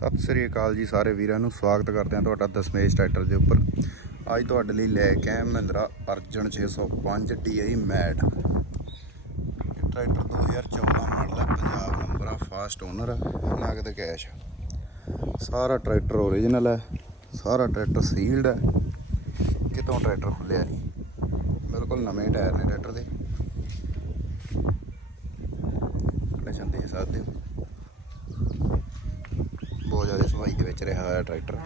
ਸਤਿ ਸ੍ਰੀ ਅਕਾਲ ਜੀ ਸਾਰੇ ਵੀਰਾਂ ਨੂੰ, ਸਵਾਗਤ ਕਰਦੇ ਹਾਂ ਤੁਹਾਡਾ ਦਸਮੇਸ਼ ਟਰੈਕਟਰ ਦੇ ਉੱਪਰ। ਅੱਜ ਤੁਹਾਡੇ ਲਈ ਲੈ ਕੇ ਆਏ ਮਹਿੰਦਰਾ ਅਰਜਨ 605 TI ਮੈਟ। ਇਹ ਟਰੈਕਟਰ 2014 ਮਾਡਲ ਹੈ, ਪੰਜਾਬ ਨੰਬਰ ਆ ਫਾਸਟ ਓਨਰ ਨਗਦ ਕੈਸ਼ ਸਾਰਾ ਟਰੈਕਟਰ ਓਰੀਜਨਲ ਹੈ, ਸਾਰਾ ਟਰੈਕਟਰ ਸੀਲਡ ਹੈ। ਕਿਤੋਂ ਟਰੈਕਟਰ ਖੁੱਲਿਆ ਨਹੀਂ। ਬਿਲਕੁਲ ਨਵੇਂ ਟਾਇਰ ਨੇ ਟਰੈਕਟਰ ਦੇ ਕੰਡੀਸ਼ਨ ਦੇ ਸਕਦੇ ਹੋ ਬਹੁਤ ਜ਼ਿਆਦਾ ਸਫ਼ਾਈ ਦੇ ਵਿੱਚ ਰਿਹਾ ਹੋਇਆ ਟਰੈਕਟਰ।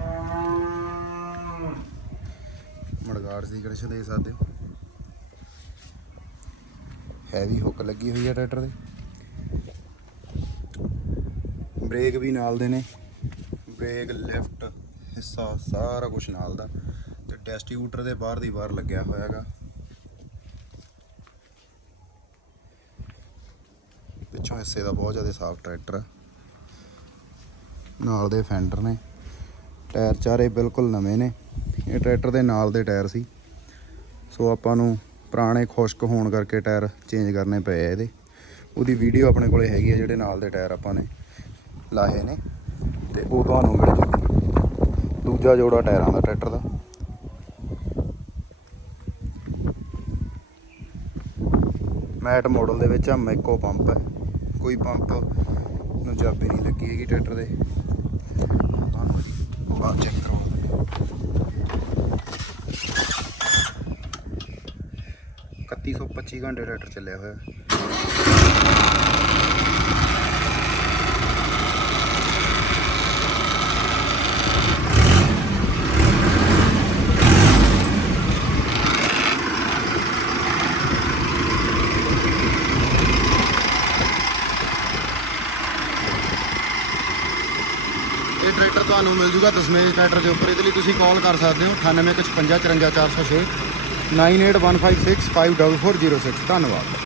ਮੜਗਾੜ ਦੀ ਕੰਡੀਸ਼ਨ ਦੇ ਸਕਦੇ ਹੋ ਹੈਵੀ ਹੁੱਕ ਲੱਗੀ ਹੋਈ ਹੈ ਟਰੈਕਟਰ ਦੇ। ਬ੍ਰੇਕ ਵੀ ਨਾਲ ਦੇ ਨੇ। ਬ੍ਰੇਕ ਲਿਫਟ ਹਿੱਸਾ, ਸਾਰਾ ਕੁਝ ਨਾਲ ਦਾ। ਤੇ ਡਿਸਟ੍ਰੀਬਿਊਟਰ ਦੇ ਬਾਹਰ ਦੀ ਬਾਹਰ ਲੱਗਿਆ ਹੋਇਆ ਹੈਗਾ ਪਿੱਛੋਂ ਹਿੱਸੇ ਦਾ ਬਹੁਤ ਜ਼ਿਆਦਾ ਸਾਫ਼ ਟਰੈਕਟਰ ਹੈ ਨਾਲ ਦੇ ਫੈਂਡਰ ਨੇ। ਟਾਇਰ ਚਾਰੇ ਬਿਲਕੁਲ ਨਵੇਂ ਨੇ। ਇਹ ਟਰੈਕਟਰ ਦੇ ਨਾਲ ਦੇ ਟਾਇਰ ਸੀ। ਸੋ ਆਪਾਂ ਨੂੰ ਪੁਰਾਣੇ ਖੁਸ਼ਕ ਹੋਣ ਕਰਕੇ ਟਾਇਰ ਚੇਂਜ ਕਰਨੇ ਪਏ ਆ ਇਹਦੇ। ਉਹਦੀ ਵੀਡੀਓ ਆਪਣੇ ਕੋਲੇ ਹੈਗੀ ਆ ਜਿਹੜੇ ਨਾਲ ਦੇ ਟਾਇਰ ਆਪਾਂ ਨੇ ਲਾਏ ਨੇ। ਤੇ ਉਹ ਤੁਹਾਨੂੰ ਮਿਲ ਜੂਗੀ। ਦੂਜਾ ਜੋੜਾ ਟਾਇਰਾਂ ਦਾ ਟਰੈਕਟਰ ਦਾ। ਮੈਟ ਮਾਡਲ ਦੇ ਵਿੱਚ ਆ ਮੈਕੋ ਪੰਪ ਹੈ। ਕੋਈ ਪੰਪ ਨੂੰ ਚਾਬੀ ਨਹੀਂ ਲੱਗੀ ਹੈਗੀ ਟਰੈਕਟਰ ਦੇ। ਤੁਹਾਨੂੰ ਜੀ ਬਾਹਰ ਚੈੱਕ ਕਰਾਉਣਾ 3125 ਘੰਟੇ ਟਰੈਕਟਰ ਚੱਲਿਆ ਹੋਇਆ। ਟਰੈਕਟਰ ਤੁਹਾਨੂੰ ਮਿਲ ਜੂਗਾ ਦਸਮੇਸ਼ ਟਰੈਕਟਰ ਦੇ ਉੱਪਰ। ਇਹਦੇ ਲਈ ਤੁਸੀਂ ਕਾਲ ਕਰ ਸਕਦੇ ਹੋ 9855 54 406 9815654406 ਧੰਨਵਾਦ।